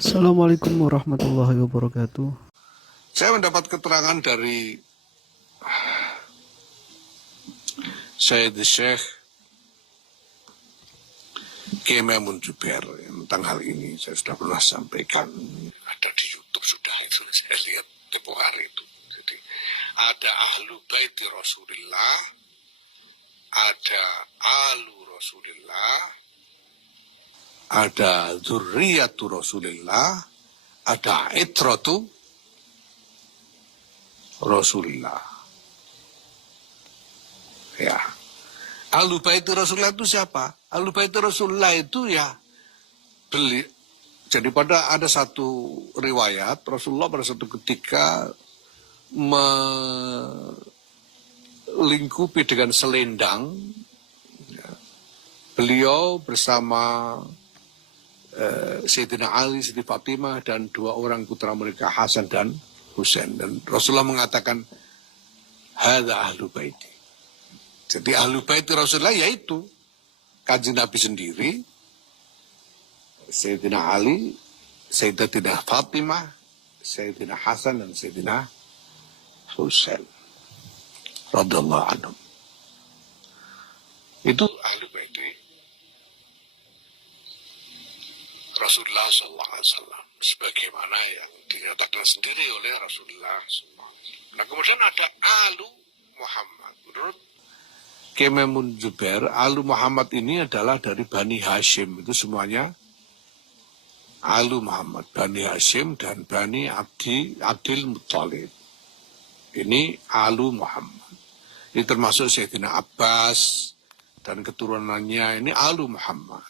Assalamualaikum warahmatullahi wabarakatuh. Saya mendapat keterangan dari Syekh Kiai Maimun Jubair tentang hal ini. Saya sudah pernah sampaikan, ada di YouTube sudah itu saya lihat tempo hari itu. Jadi ada ahlu baiti Rasulullah, ada alu Rasulullah, ada dzurriyyatu Rasulullah, ada itratu Rasulullah. Ya. Ahlu baiti Rasulullah itu siapa? Ahlu baiti Rasulullah itu ya beli. Jadi pada ada satu riwayat Rasulullah pada satu ketika melingkupi dengan selendang. Ya. Beliau bersama Sayyidina Ali, Siti Fatimah dan dua orang putra mereka Hasan dan Husain. Dan Rasulullah mengatakan hadza ahlu baiti. Jadi ahlu baiti Rasulullah yaitu Kanjeng Nabi sendiri, Sayyidina Ali, Sayyidatina Fatimah, Sayyidina Hasan dan Sayyidina Husain radhiyallahu anhum. Itu ahlu baiti Rasulullah sallallahu alaihi wasallam sebagaimana yang dinyatakan sendiri oleh Rasulullah sallallahu alaihi wasallam. Nah, kemudian ada alu Muhammad. Menurut Kiai Maimun Jubair, alu Muhammad ini adalah dari Bani Hashim. Itu semuanya alu Muhammad, Bani Hashim dan Bani Abdul Muttalib. Ini alu Muhammad. Ini termasuk Sayyidina Abbas dan keturunannya, ini alu Muhammad.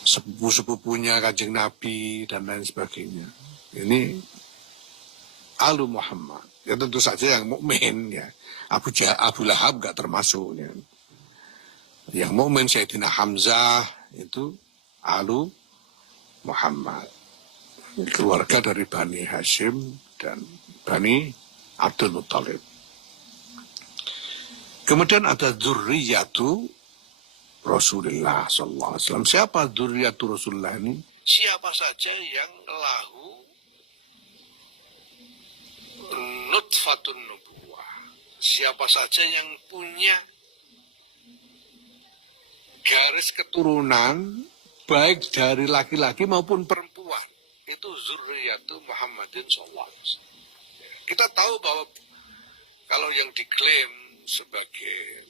Sepupu-sepupunya Kanjeng Nabi dan lain sebagainya. Ini alu Muhammad. Ya tentu saja yang mukmin ya. Abu Lahab enggak termasuk ya. Yang mukmin Sayyidina Hamzah itu alu Muhammad. Keluarga dari Bani Hashim dan Bani Abdul Muttalib. Kemudian ada dzurriyyatu Rasulullah sallallahu alaihi wasallam. Siapa dzurriyyatu Rasulullah ini? Siapa saja yang lahu nutfatun nubuwah. Siapa saja yang punya garis keturunan baik dari laki-laki maupun perempuan. Itu dzurriyyatu Muhammadin sallallahu alaihi wasallam. Kita tahu bahwa kalau yang diklaim sebagai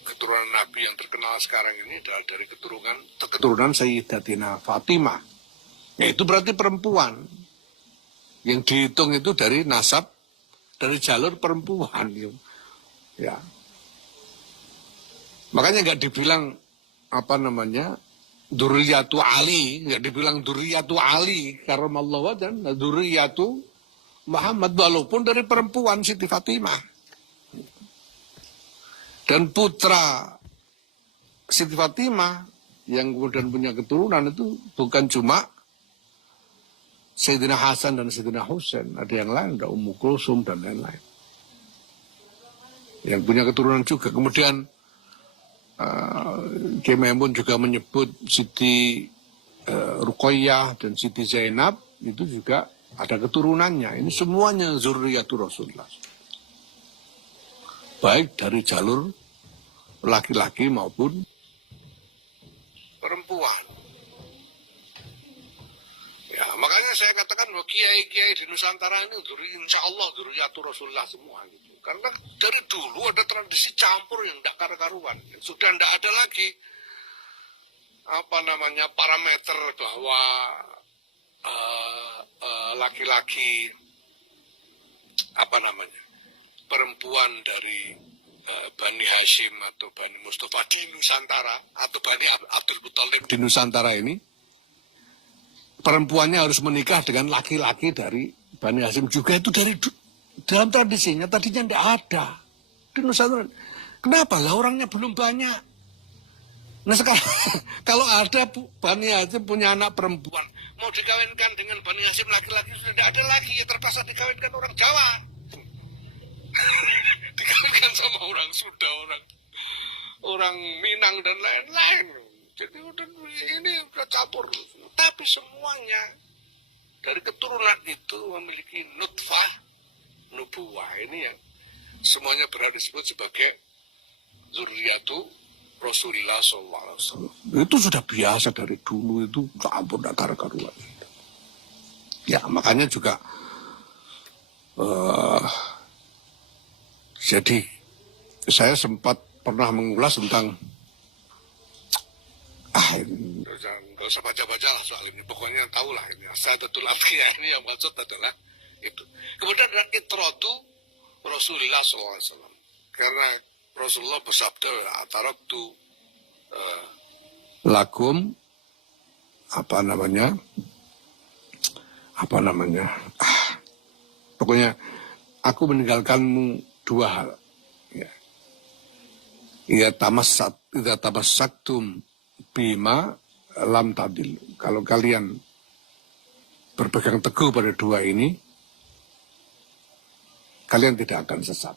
keturunan Nabi yang terkenal sekarang ini adalah dari keturunan Sayyidatina Fatimah. Ya, itu berarti perempuan. Yang dihitung itu dari nasab, dari jalur perempuan. Ya. Makanya nggak dibilang dzurriyyatu Ali, nggak dibilang dzurriyyatu Ali, karamallahu wajhan, dzurriyyatu Muhammad, walaupun dari perempuan Siti Fatimah. Dan putra Siti Fatimah yang kemudian punya keturunan itu bukan cuma Sayyidina Hasan dan Sayyidina Husain, ada yang lain, ada Ummu Kulsum dan lain-lain. Yang punya keturunan juga. Kemudian Kiai Maimun juga menyebut Siti Ruqayyah dan Siti Zainab itu juga ada keturunannya. Ini semuanya dzurriyyatu Rasulullah. Baik dari jalur laki-laki maupun perempuan. Ya, makanya saya katakan bahwa kiai-kiai di Nusantara ini insya Allah dzurriyyatu Rasulullah semua gitu. Karena dari dulu ada tradisi campur yang tidak karu-karuan. Sudah tidak ada lagi parameter bahwa laki-laki perempuan dari Bani Hashim atau Bani Mustafa di Nusantara atau Bani Abdul Muttalib di Nusantara ini perempuannya harus menikah dengan laki-laki dari Bani Hashim juga. Itu dari dalam tradisinya tadinya tidak ada di Nusantara. Kenapa lah orangnya belum banyak? Nah sekarang kalau ada Bani Hashim punya anak perempuan mau dikawinkan dengan Bani Hashim laki-laki sudah tidak ada lagi, ya terpaksa dikawinkan orang Jawa. Dikawinkan sama orang Sunda, orang Minang dan lain-lain. Jadi ini udah campur. Tapi semuanya dari keturunan itu memiliki nutfah, nubuwah ini yang semuanya berada disebut sebagai zuriyatu Rasulullah SAW. Itu sudah biasa dari dulu, itu campur karuan. Ya makanya juga jadi saya sempat pernah mengulas tentang nggak usah baca-baca lah soal ini, pokoknya tahu lah ini. Saya tentu ini yang maksud adalah itu. Kemudian ada itratu Rasulullah SAW. Karena Rasulullah bersabda, taraktu lakum pokoknya aku meninggalkanmu dua hal. Ya tamassaktum bima lam tadil. Kalau kalian berpegang teguh pada dua ini, kalian tidak akan sesat.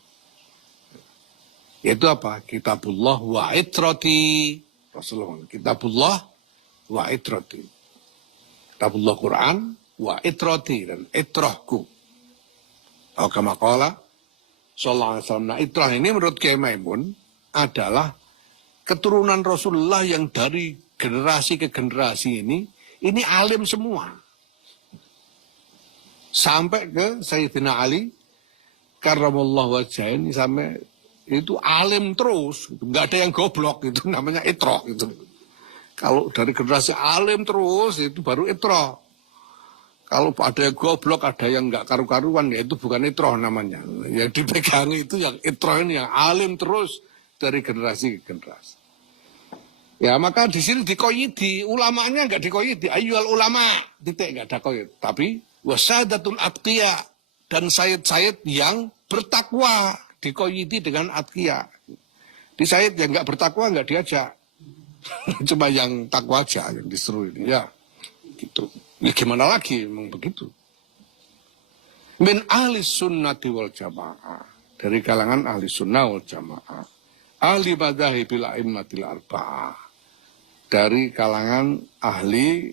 Yaitu apa? Kitabullah wa itrati. Rasulullah. Kitabullah wa itrati. Kitabullah Quran wa itrati, dan itrahku. Atau kama qala sallallahu alaihi wasallam. Nah, itrah ini menurut Kiai Maimun adalah keturunan Rasulullah yang dari generasi ke generasi ini alim semua. Sampai ke Sayyidina Ali karramallahu wajhah ini sampai itu alim terus, nggak ada yang goblok, itu namanya itroh itu. Kalau dari generasi alim terus itu baru itroh. Kalau ada yang goblok, ada yang nggak karu-karuan, ya itu bukan itroh namanya. Yang dipegang itu yang itroh ini, yang alim terus dari generasi ke generasi. Ya maka di sini dikoyidi, ulamanya nggak dikoyidi, ayyuhal ulama, titik nggak ada koyid. Tapi wasadatul atqiya, dan sayyid-sayyid yang bertakwa, dikoyidi dengan atqiya. Di sayyid yang nggak bertakwa nggak diajak, cuma yang takwa aja yang disuruh ini, ya gitu. Ya gimana lagi, memang begitu. Min ahli sunnati wal jamaah, dari kalangan ahli sunnah wal jamaah, ahli madhahibil a'immatil arba'ah, dari kalangan ahli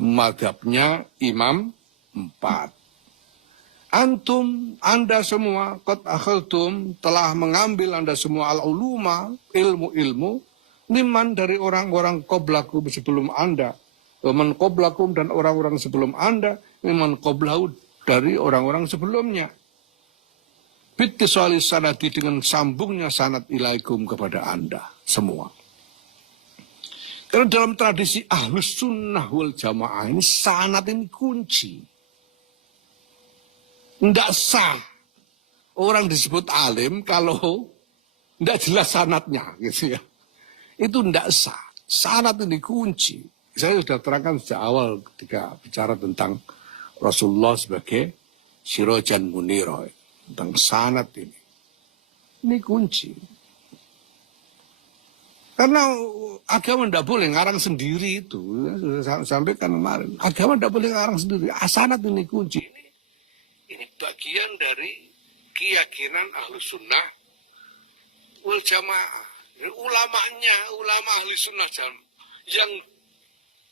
madhabnya imam 4. Antum, anda semua, qad akhadtum, telah mengambil anda semua al-uluma, ilmu-ilmu, liman dari orang-orang qoblakum sebelum anda, man qoblakum dan orang-orang sebelum anda, liman qoblahu dari orang-orang sebelumnya. Bittisali sanadi, dengan sambungnya sanad ilaikum kepada anda semua. Karena dalam tradisi ahlus sunnah wal jamaah ini sanad ini kunci. Tidak sah orang disebut alim kalau tidak jelas sanadnya, gitu ya. Itu tidak sah. Sanad ini kunci. Saya sudah terangkan sejak awal ketika bicara tentang Rasulullah sebagai sirajan munira, tentang sanad ini. Ini kunci. Karena agama tidak boleh ngarang sendiri itu. Sudah sampaikan kemarin. Agama tidak boleh ngarang sendiri. Sanad ini kunci. Ini bagian dari keyakinan ahlu sunnah wal jamaah. Ulama ahli sunnah yang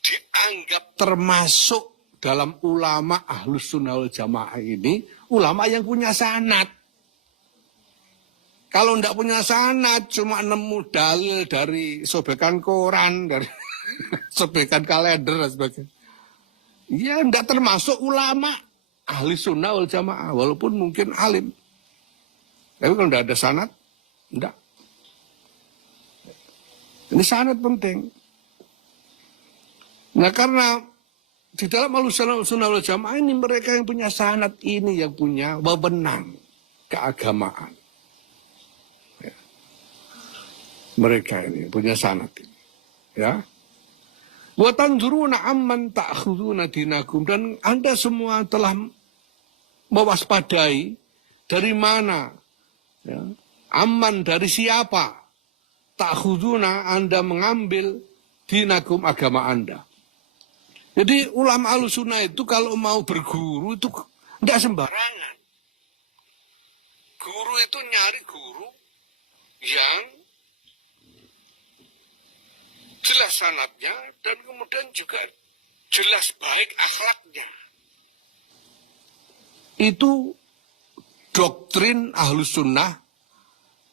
dianggap termasuk dalam ulama ahlus sunnah wal jamaah ini, ulama yang punya sanad. Kalau tidak punya sanad, cuma nemu dalil dari sobekan koran, dari sobekan kalender dan sebagainya, ya tidak termasuk ulama ahli sunnah wal jamaah, walaupun mungkin alim. Tapi kalau tidak ada sanad, tidak. Ini sanad penting. Nah karena di dalam ahlus sunnah wal jamaah ini mereka yang punya sanad ini yang punya wewenang keagamaan. Ya. Mereka ini punya sanad ini. Ya. Wa tanzuruna amman ta'khuduna dinakum, dan Anda semua telah mewaspadai dari mana, ya, amman dari siapa, ta'khuduna Anda mengambil dinakum agama Anda. Jadi ulama Ahlussunnah itu kalau mau berguru itu tidak sembarangan. Guru itu nyari guru yang jelas sanadnya, dan kemudian juga jelas baik akhlaknya. Itu doktrin Ahlus Sunnah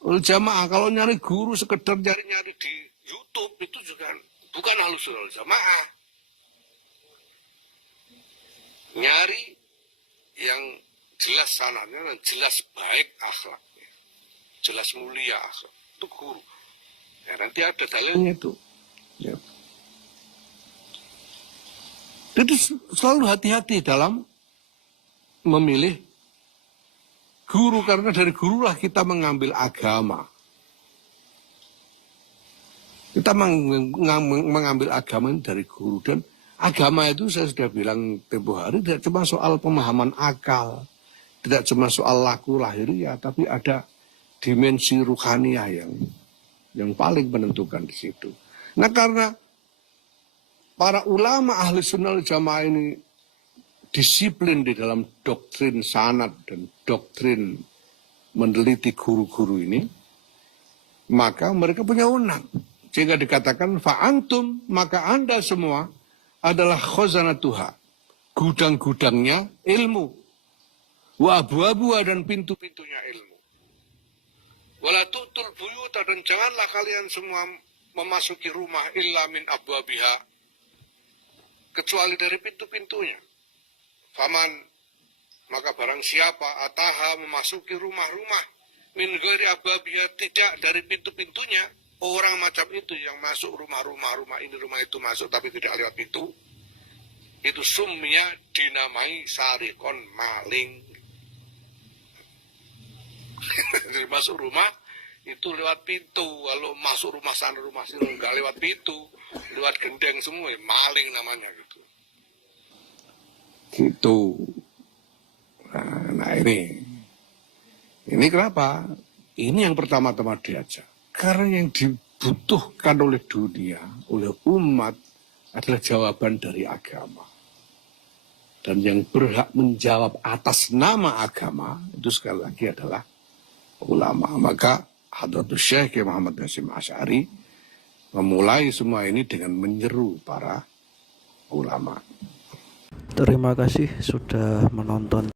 wal Jamaah. Kalau nyari guru sekedar nyari-nyari di YouTube itu juga bukan Ahlus Sunnah wal Jamaah. Nyari yang jelas sanadnya dan jelas baik akhlaknya, jelas mulia akhlak, itu guru. Ya, nanti ada dalilnya itu. Ya. Jadi selalu hati-hati dalam memilih guru, karena dari gurulah kita mengambil agama. Kita mengambil agama dari guru, dan agama itu saya sudah bilang tempo hari tidak cuma soal pemahaman akal, tidak cuma soal laku lahiriah, tapi ada dimensi ruhaniah yang paling menentukan di situ. Nah, karena para ulama ahli sunnah wal jamaah ini disiplin di dalam doktrin sanad dan doktrin meneliti guru-guru ini, maka mereka punya wewenang. Sehingga dikatakan fa'antum, maka Anda semua adalah khazanatuha, gudang-gudangnya ilmu, wa abu-abuha, dan pintu-pintunya ilmu. Wala tu'tul buyuta, dan janganlah kalian semua memasuki rumah illa min abwabiha, kecuali dari pintu-pintunya. Faman, maka barang siapa ataha, memasuki rumah-rumah min ghairi abwabiha, tidak dari pintu-pintunya, orang macam itu yang masuk rumah ini rumah itu masuk tapi tidak lewat pintu, itu sumya, dinamai sarikon, maling. Jadi masuk rumah itu lewat pintu, kalau masuk rumah sana rumah sini nggak lewat pintu, lewat gendeng semua, maling namanya gitu. Gitu. Nah ini kenapa? Ini yang pertama-tama diajak. Karena yang dibutuhkan oleh dunia, oleh umat, adalah jawaban dari agama. Dan yang berhak menjawab atas nama agama, itu sekali lagi adalah ulama. Maka Hadratus Syekh Muhammad Hasyim Asy'ari memulai semua ini dengan menyeru para ulama. Terima kasih sudah menonton.